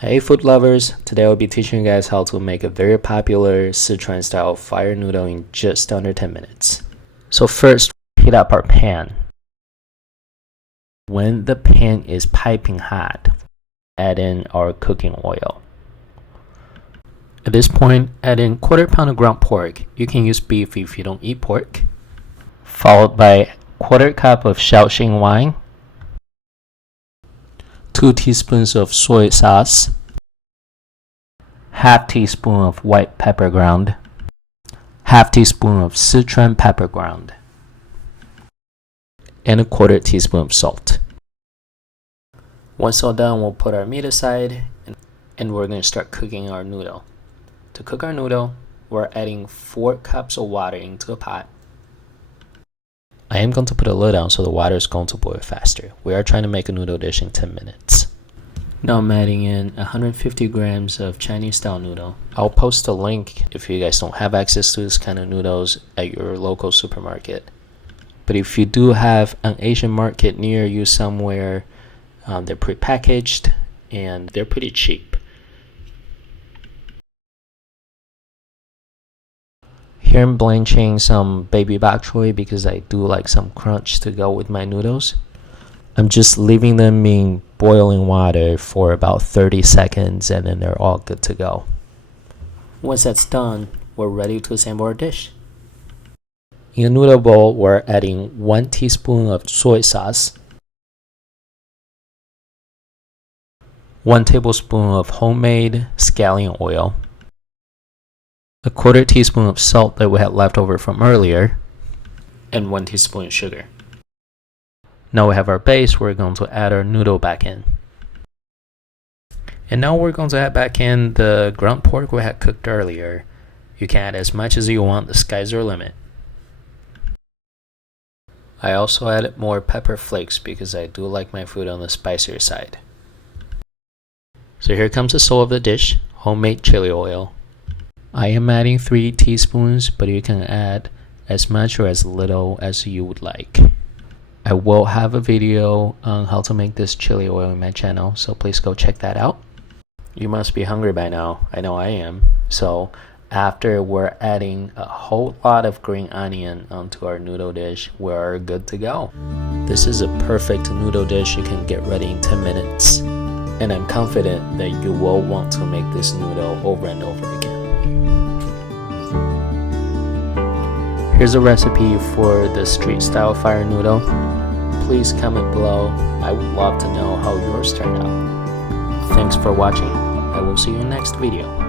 Hey food lovers, today I'll be teaching you guys how to make a very popular Sichuan style fire noodle in just under 10 minutes. So first, heat up our pan. When the pan is piping hot, add in our cooking oil. At this point, add in 1/4 pound of ground pork. You can use beef if you don't eat pork. Followed by 1/4 cup of Sichuan wine, 2 teaspoons of soy sauce, half teaspoon of white pepper ground, half teaspoon of Sichuan pepper ground, and 1/4 teaspoon of salt. Once all done, we'll put our meat aside and we're going to start cooking our noodle. To cook our noodle, we're adding 4 cups of water into a pot. I am going to put a lid on so the water is going to boil faster. We are trying to make a noodle dish in 10 minutes. Now I'm adding in 150 grams of Chinese style noodle. I'll post a link if you guys don't have access to this kind of noodles at your local supermarket. But if you do have an Asian market near you somewhere, they're prepackaged and they're pretty cheap. Here I'm blanching some baby bok choy because I do like some crunch to go with my noodles. I'm just leaving them in boiling water for about 30 seconds and then they're all good to go. Once that's done, we're ready to assemble our dish. In a noodle bowl, we're adding 1 teaspoon of soy sauce, 1 tablespoon of homemade scallion oil, 1/4 teaspoon of salt that we had left over from earlier, and 1 teaspoon of sugar. Now we have our base, we're going to add our noodle back in. And now we're going to add back in the ground pork we had cooked earlier. You can add as much as you want, the sky's your limit. I also added more pepper flakes because I do like my food on the spicier side. So here comes the soul of the dish, homemade chili oil. I am adding 3 teaspoons, but you can add as much or as little as you would like. I will have a video on how to make this chili oil in my channel, so please go check that out. You must be hungry by now. I know I am. So after we're adding a whole lot of green onion onto our noodle dish, we're good to go. This is a perfect noodle dish you can get ready in 10 minutes. And I'm confident that you will want to make this noodle over and over again. Here's a recipe for the street style fire noodle. Please comment below. I would love to know how yours turned out. Thanks for watching. I will see you in the next video.